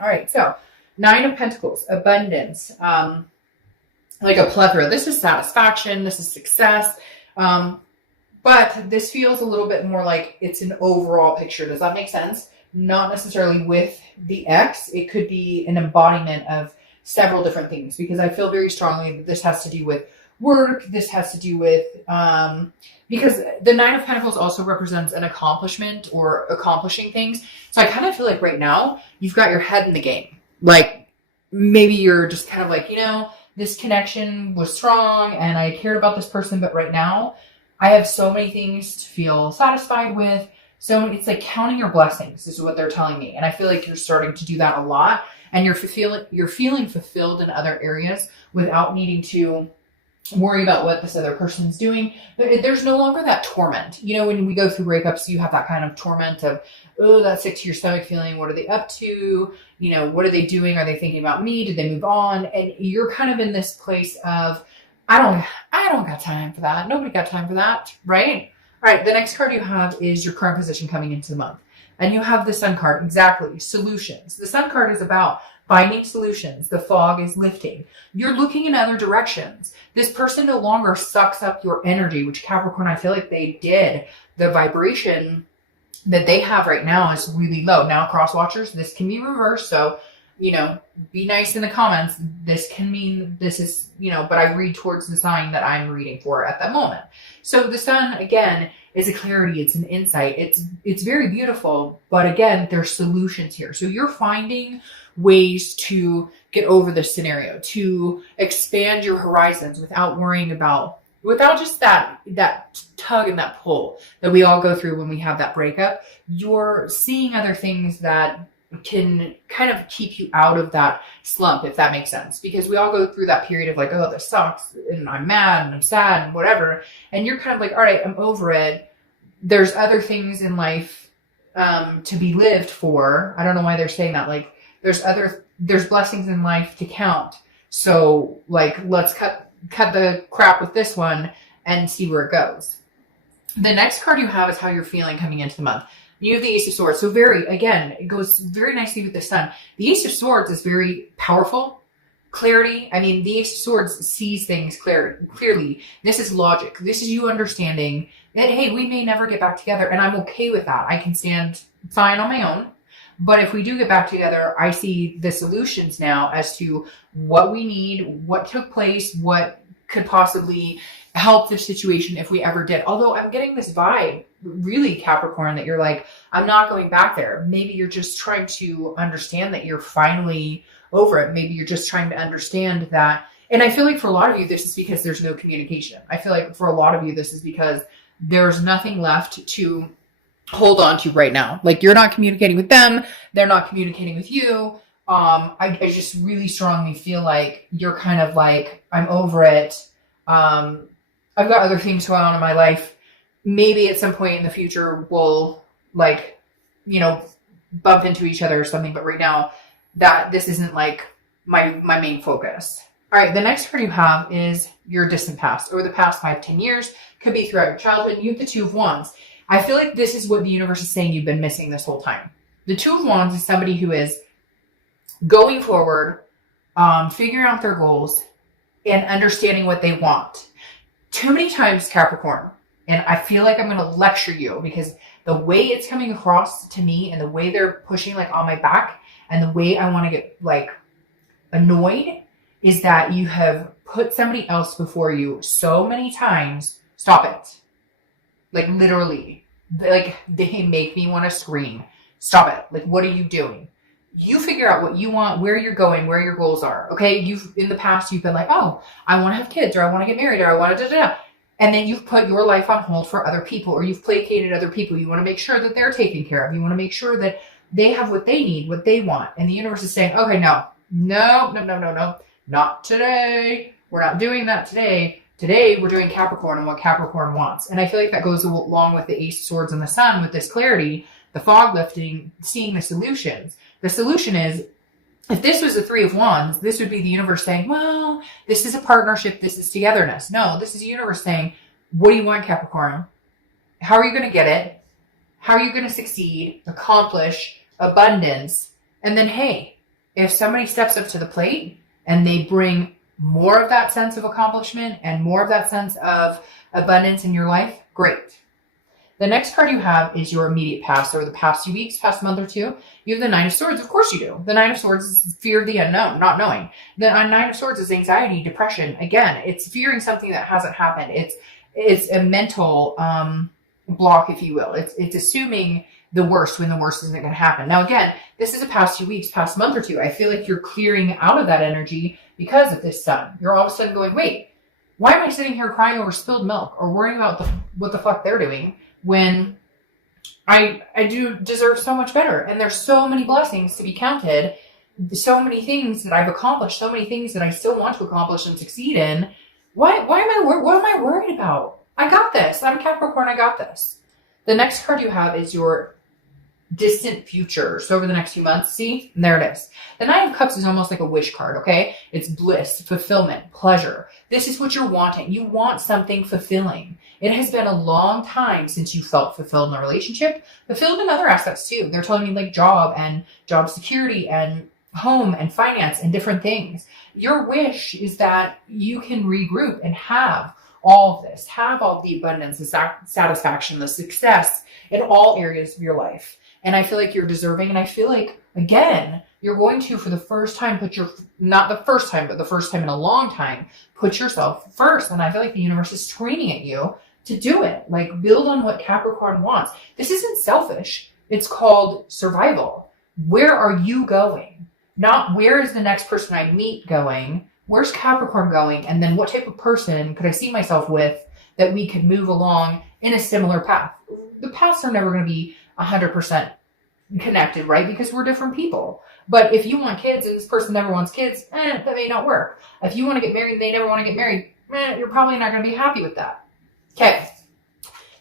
All right, so Nine of Pentacles, abundance, like a plethora. This is satisfaction. This is success. But this feels a little bit more like it's an overall picture. Does that make sense? Not necessarily with the X. It could be an embodiment of several different things, because I feel very strongly that this has to do with work. This has to do with, because the Nine of Pentacles also represents an accomplishment or accomplishing things. So I kind of feel like right now you've got your head in the game. Like maybe you're just kind of like, this connection was strong and I cared about this person, but right now I have so many things to feel satisfied with. So it's like counting your blessings. This is what they're telling me. And I feel like you're starting to do that a lot, and you're feeling fulfilled in other areas without needing to worry about what this other person's doing. There's no longer that torment. When we go through breakups, you have that kind of torment of, oh, that sick to your stomach feeling. What are they up to? What are they doing? Are they thinking about me? Did they move on? And you're kind of in this place of, I don't got time for that. Nobody got time for that, right? All right, the next card you have is your current position coming into the month. And you have the Sun card, exactly, solutions. The Sun card is about finding solutions. The fog is lifting. You're looking in other directions. This person no longer sucks up your energy, which Capricorn, I feel like they did. The vibration that they have right now is really low. Now, cross watchers, this can be reversed. So, be nice in the comments. This can mean this is, but I read towards the sign that I'm reading for at that moment. So the Sun, again, is a clarity. It's an insight. It's very beautiful. But again, there's solutions here. So you're finding ways to get over this scenario, to expand your horizons without worrying about, without just that tug and that pull that we all go through when we have that breakup. You're seeing other things that can kind of keep you out of that slump, if that makes sense. Because we all go through that period of like, oh, this sucks, and I'm mad and I'm sad and whatever. And you're kind of like, all right, I'm over it. There's other things in life to be lived for. I don't know why they're saying that. Like there's blessings in life to count. So like, let's cut the crap with this one and see where it goes. The next card you have is how you're feeling coming into the month. You have the Ace of Swords. So it goes very nicely with the Sun. The Ace of Swords is very powerful. Clarity. I mean, the Ace of Swords sees things clearly. This is logic. This is you understanding that, hey, we may never get back together, and I'm okay with that. I can stand fine on my own. But if we do get back together, I see the solutions now as to what we need, what took place, what could possibly help the situation if we ever did. Although I'm getting this vibe, really, Capricorn, that you're like, I'm not going back there. Maybe you're just trying to understand that you're finally over it. Maybe you're just trying to understand that. And I feel like for a lot of you, this is because there's no communication. I feel like for a lot of you, this is because there's nothing left to hold on to right now. Like you're not communicating with them. They're not communicating with you. I just really strongly feel like you're kind of like, I'm over it. I've got other things going on in my life. Maybe at some point in the future we'll bump into each other or something. But right now that this isn't like my main focus. All right. The next card you have is your distant past, or the past 5-10 years. Could be throughout your childhood. You have the Two of Wands. I feel like this is what the universe is saying you've been missing this whole time. The Two of Wands is somebody who is going forward, figuring out their goals and understanding what they want. Too many times, Capricorn, and I feel like I'm going to lecture you because the way it's coming across to me and the way they're pushing like on my back and the way I want to get like annoyed is that you have put somebody else before you so many times. Stop it. Like literally, like they make me want to scream. Stop it. Like, what are you doing? You figure out what you want, where you're going, where your goals are. Okay. In the past, you've been like, oh, I want to have kids, or I want to get married, or I want to And then you've put your life on hold for other people, or you've placated other people. You want to make sure that they're taken care of. You want to make sure that they have what they need, what they want. And the universe is saying, okay, no, not today. We're not doing that today. Today, we're doing Capricorn and what Capricorn wants. And I feel like that goes along with the Ace of Swords and the Sun with this clarity, the fog lifting, seeing the solutions. The solution is, if this was the Three of Wands, this would be the universe saying, well, this is a partnership. This is togetherness. No, this is the universe saying, what do you want, Capricorn? How are you going to get it? How are you going to succeed, accomplish abundance? And then, hey, if somebody steps up to the plate and they bring more of that sense of accomplishment and more of that sense of abundance in your life, great. The next card you have is your immediate past, or the past 2 weeks, past month or two. You have the Nine of Swords. Of course you do. The Nine of Swords is fear of the unknown, not knowing. The Nine of Swords is anxiety, depression. Again, it's fearing something that hasn't happened. It's a mental block, if you will. It's assuming the worst when the worst isn't going to happen. Now, again, this is a past 2 weeks, past month or two. I feel like you're clearing out of that energy because of this sun. You're all of a sudden going, wait, why am I sitting here crying over spilled milk or worrying about what the fuck they're doing when I do deserve so much better? And there's so many blessings to be counted, so many things that I've accomplished, so many things that I still want to accomplish and succeed in. What am I worried about? I got this. I'm Capricorn. I got this. The next card you have is your distant future. So over the next few months, see, and there it is. The Nine of Cups is almost like a wish card, okay? It's bliss, fulfillment, pleasure. This is what you're wanting. You want something fulfilling. It has been a long time since you felt fulfilled in a relationship, fulfilled in other aspects too. They're telling me like job and job security and home and finance and different things. Your wish is that you can regroup and have all of this, have all the abundance, the satisfaction, the success in all areas of your life. And I feel like you're deserving. And I feel like, again, you're going to, for the first time, not the first time, but the first time in a long time, put yourself first. And I feel like the universe is screaming at you to do it. Like, build on what Capricorn wants. This isn't selfish. It's called survival. Where are you going? Not where is the next person I meet going? Where's Capricorn going? And then what type of person could I see myself with that we could move along in a similar path? The paths are never going to be 100% connected, right? Because we're different people. But if you want kids and this person never wants kids, that may not work. If you want to get married and they never want to get married, you're probably not going to be happy with that. Okay.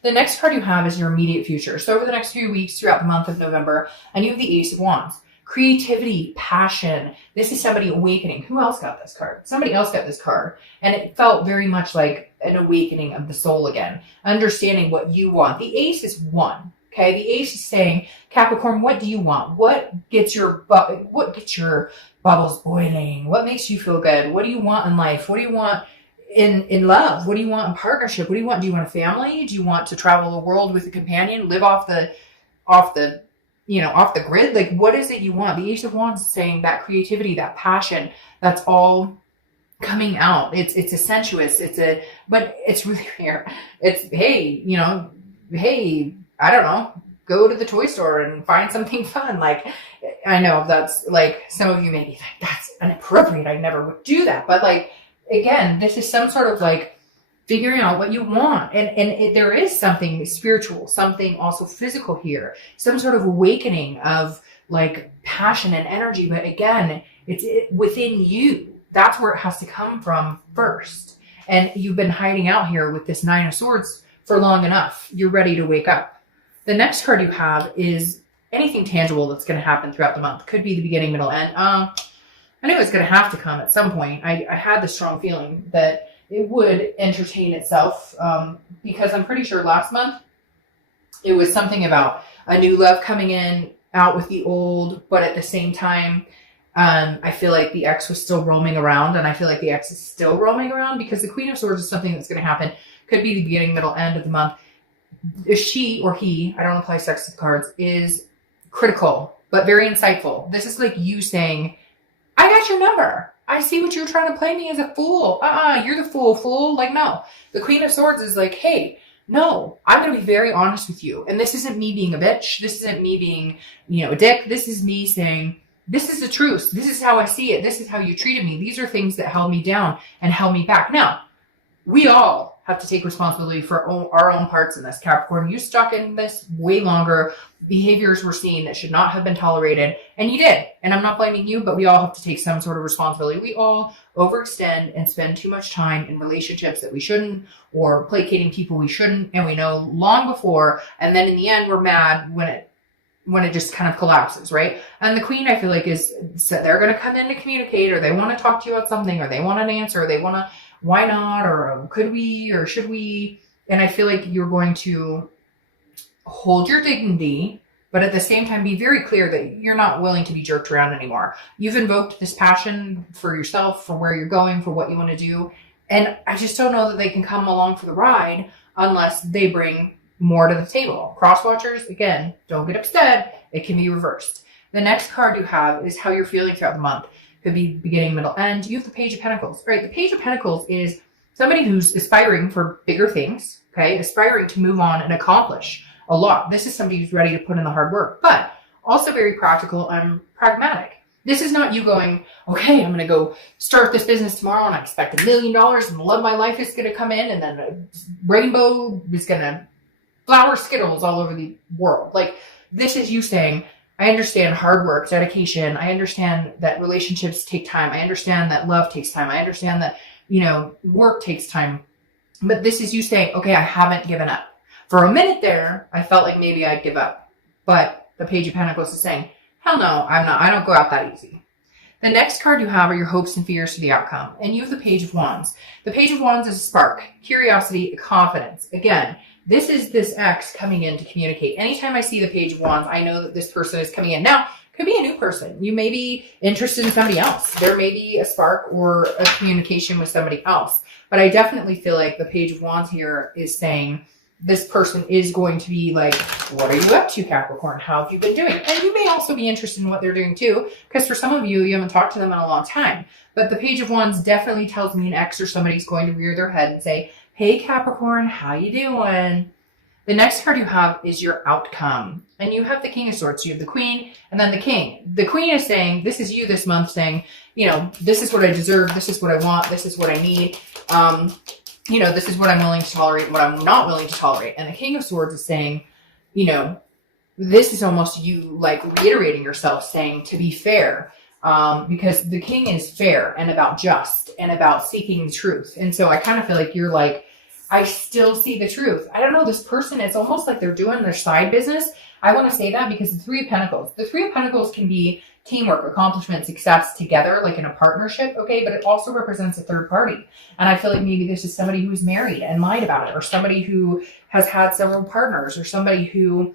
The next card you have is your immediate future. So over the next few weeks throughout the month of November, and you have the Ace of Wands. Creativity, passion. This is somebody awakening. Who else got this card? Somebody else got this card. And it felt very much like an awakening of the soul again. Understanding what you want. The Ace is one. Okay, the Ace is saying, Capricorn, what do you want? What gets your bubbles boiling? What makes you feel good? What do you want in life? What do you want in love? What do you want in partnership? What do you want? Do you want a family? Do you want to travel the world with a companion? Live off the grid? Like, what is it you want? The Ace of Wands is saying that creativity, that passion, that's all coming out. It's a sensuous. But it's really rare. It's, hey, I don't know, go to the toy store and find something fun. Like, I know that's like, some of you may be like, that's inappropriate. I never would do that. But like, again, this is some sort of like figuring out what you want. And there is something spiritual, something also physical here, some sort of awakening of like passion and energy. But again, it's within you. That's where it has to come from first. And you've been hiding out here with this Nine of Swords for long enough. You're ready to wake up. The next card you have is anything tangible that's going to happen throughout the month. Could be the beginning, middle, end. I knew it was going to have to come at some point. I had the strong feeling that it would entertain itself because I'm pretty sure last month it was something about a new love coming in, out with the old, but at the same time, I feel like the ex was still roaming around, and I feel like the ex is still roaming around because the Queen of Swords is something that's going to happen. Could be the beginning, middle, end of the month. She or he, I don't apply sex to the cards, is critical, but very insightful. This is like you saying, I got your number. I see what you're trying to play me as a fool. You're the fool. Like, no. The Queen of Swords is like, hey, no, I'm going to be very honest with you. And this isn't me being a bitch. This isn't me being, a dick. This is me saying, this is the truth. This is how I see it. This is how you treated me. These are things that held me down and held me back. Now, we all have to take responsibility for our own parts in this. Capricorn, you stuck in this way longer. Behaviors were seen that should not have been tolerated, and you did. And I'm not blaming you, but we all have to take some sort of responsibility. We all overextend and spend too much time in relationships that we shouldn't, or placating people we shouldn't, and we know long before, and then in the end we're mad when it just kind of collapses, right? And the Queen, I feel like, they're going to come in to communicate, or they want to talk to you about something, or they want an answer, or they want to, why not, or could we, or should we? And I feel like you're going to hold your dignity, But at the same time, be very clear that you're not willing to be jerked around anymore. You've invoked this passion for yourself, for where you're going, for what you want to do. And I just don't know that they can come along for the ride unless they bring more to the table. Crosswatchers, again, don't get upset. It can be reversed. The next card you have is how you're feeling throughout the month. Could be beginning, middle, end. You have the Page of Pentacles, right? The Page of Pentacles is somebody who's aspiring for bigger things, okay? Aspiring to move on and accomplish a lot. This is somebody who's ready to put in the hard work, but also very practical and pragmatic. This is not you going, okay, I'm going to go start this business tomorrow and I expect $1 million and the love of my life is going to come in and then a rainbow is going to flower Skittles all over the world. Like, this is you saying, I understand hard work, dedication. I understand that relationships take time. I understand that love takes time. I understand that, work takes time. But this is you saying, okay, I haven't given up. For a minute there, I felt like maybe I'd give up. But the Page of Pentacles is saying, hell no, I'm not. I don't go out that easy. The next card you have are your hopes and fears for the outcome. And you have the Page of Wands. The Page of Wands is a spark, curiosity, confidence. Again, this is this X coming in to communicate. Anytime I see the Page of Wands, I know that this person is coming in. Now, it could be a new person. You may be interested in somebody else. There may be a spark or a communication with somebody else. But I definitely feel like the Page of Wands here is saying this person is going to be like, what are you up to, Capricorn? How have you been doing? And you may also be interested in what they're doing too, because for some of you, you haven't talked to them in a long time. But the Page of Wands definitely tells me an X or somebody's going to rear their head and say, hey, Capricorn, how you doing? The next card you have is your outcome. And you have the King of Swords. You have the Queen and then the King. The Queen is saying, this is you this month saying, this is what I deserve. This is what I want. This is what I need. This is what I'm willing to tolerate, what I'm not willing to tolerate. And the King of Swords is saying, this is almost you like reiterating yourself saying to be fair. Because the King is fair and about just and about seeking truth. And so I kind of feel like you're like, I still see the truth. I don't know, this person, it's almost like they're doing their side business. I want to say that because the Three of Pentacles. The Three of Pentacles can be teamwork, accomplishment, success together, like in a partnership, okay? But it also represents a third party. And I feel like maybe this is somebody who's married and lied about it, or somebody who has had several partners, or somebody who,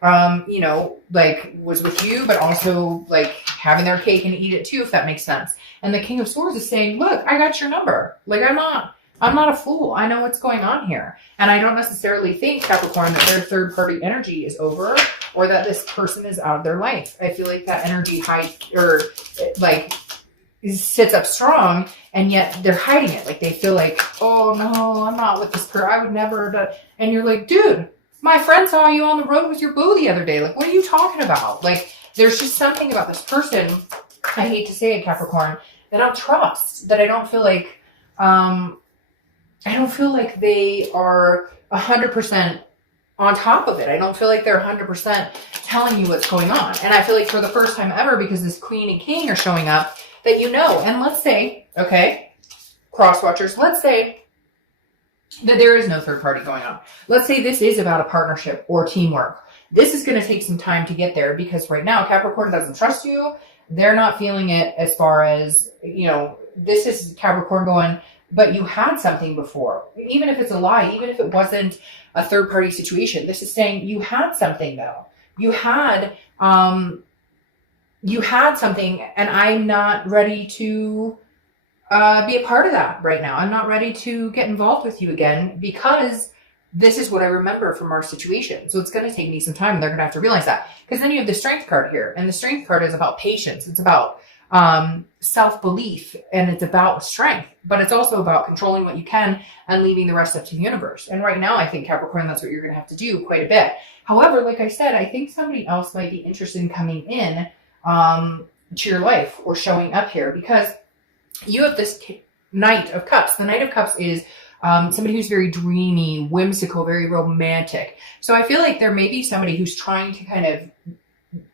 was with you, but also like having their cake and eat it too, if that makes sense. And the King of Swords is saying, look, I got your number. Like, I'm not a fool. I know what's going on here. And I don't necessarily think, Capricorn, that their third party energy is over or that this person is out of their life. I feel like that energy sits up strong, and yet they're hiding it. Like, they feel like, oh no, I'm not with this person. I would never. And you're like, dude, my friend saw you on the road with your boo the other day. Like, what are you talking about? Like, there's just something about this person, I hate to say it, Capricorn, that I don't trust, that I don't feel like, they are 100% on top of it. I don't feel like they're 100% telling you what's going on. And I feel like for the first time ever, because this Queen and King are showing up, that and let's say, okay, crosswatchers, let's say that there is no third party going on. Let's say this is about a partnership or teamwork. This is going to take some time to get there, because right now Capricorn doesn't trust you. They're not feeling it as far as, this is Capricorn going, but you had something before. Even if it's a lie, even if it wasn't a third party situation, this is saying you had something though. You had something, and I'm not ready to be a part of that right now. I'm not ready to get involved with you again, because this is what I remember from our situation. So it's going to take me some time, and they're going to have to realize that. Because then you have the Strength card here, and the Strength card is about patience. It's about self-belief, and it's about strength, but it's also about controlling what you can and leaving the rest up to the universe. And right now, I think, Capricorn, that's what you're going to have to do quite a bit. However, like I said, I think somebody else might be interested in coming in to your life or showing up here, because you have this Knight of Cups. The Knight of Cups is somebody who's very dreamy, whimsical, very romantic. So I feel like there may be somebody who's trying to kind of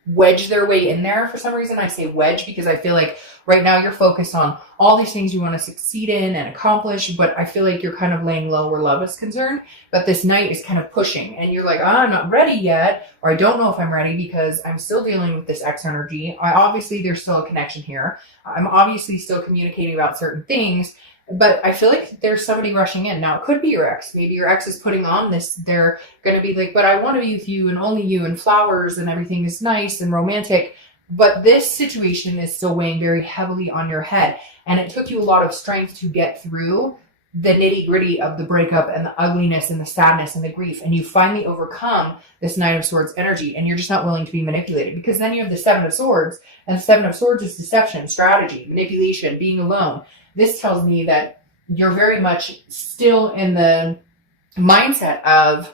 wedge their way in there. For some reason, I say wedge because I feel like right now you're focused on all these things you want to succeed in and accomplish, but I feel like you're kind of laying low where love is concerned. But this Knight is kind of pushing, and you're like, I'm not ready yet, or I don't know if I'm ready because I'm still dealing with this X energy. Obviously, there's still a connection here. I'm obviously still communicating about certain things, But I feel like there's somebody rushing in. Now, it could be your ex. Maybe your ex is putting on this. They're going to be like, but I want to be with you and only you and flowers and everything is nice and romantic. But this situation is still weighing very heavily on your head. And it took you a lot of strength to get through the nitty gritty of the breakup and the ugliness and the sadness and the grief. And you finally overcome this Knight of Swords energy, and you're just not willing to be manipulated, because then you have the Seven of Swords, and the Seven of Swords is deception, strategy, manipulation, being alone. This tells me that you're very much still in the mindset of,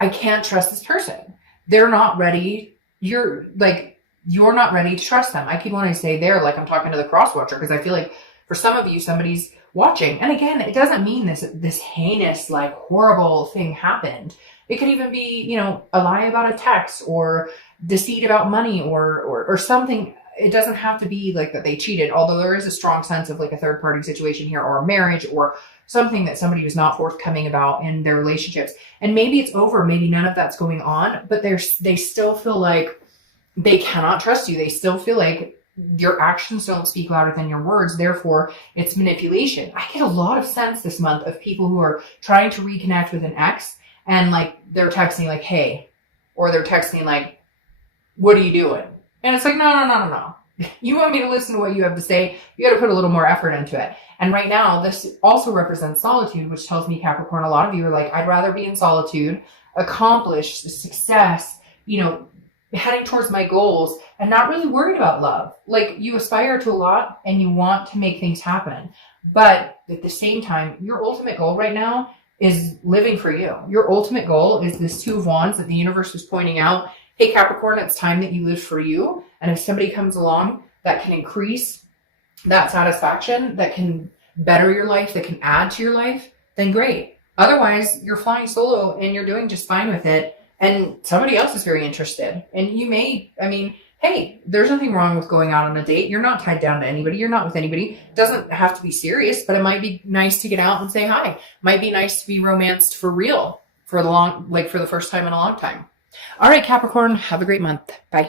I can't trust this person. They're not ready. You're not ready to trust them. I keep wanting to say they're, like I'm talking to the cross watcher, because I feel like for some of you, somebody's watching. And again, it doesn't mean this heinous, like horrible thing happened. It could even be, you know, a lie about a text or deceit about money or something. It doesn't have to be like that they cheated, although there is a strong sense of like a third party situation here, or a marriage, or something that somebody was not forthcoming about in their relationships. And maybe it's over, maybe none of that's going on, but they still feel like they cannot trust you. They still feel like your actions don't speak louder than your words. Therefore, it's manipulation. I get a lot of sense this month of people who are trying to reconnect with an ex, and like they're texting like, hey, or they're texting like, what are you doing? And it's like, no. You want me to listen to what you have to say? You got to put a little more effort into it. And right now, this also represents solitude, which tells me, Capricorn, a lot of you are like, I'd rather be in solitude, accomplish success, you know, heading towards my goals, and not really worried about love. Like, you aspire to a lot and you want to make things happen. But at the same time, your ultimate goal right now is living for you. Your ultimate goal is this Two of Wands that the universe was pointing out. Hey, Capricorn, it's time that you live for you. And if somebody comes along that can increase that satisfaction, that can better your life, that can add to your life, then great. Otherwise, you're flying solo and you're doing just fine with it. And somebody else is very interested. And you may, I mean, hey, there's nothing wrong with going out on a date. You're not tied down to anybody. You're not with anybody. It doesn't have to be serious, but it might be nice to get out and say hi. Might be nice to be romanced for real for the first time in a long time. All right, Capricorn, have a great month. Bye.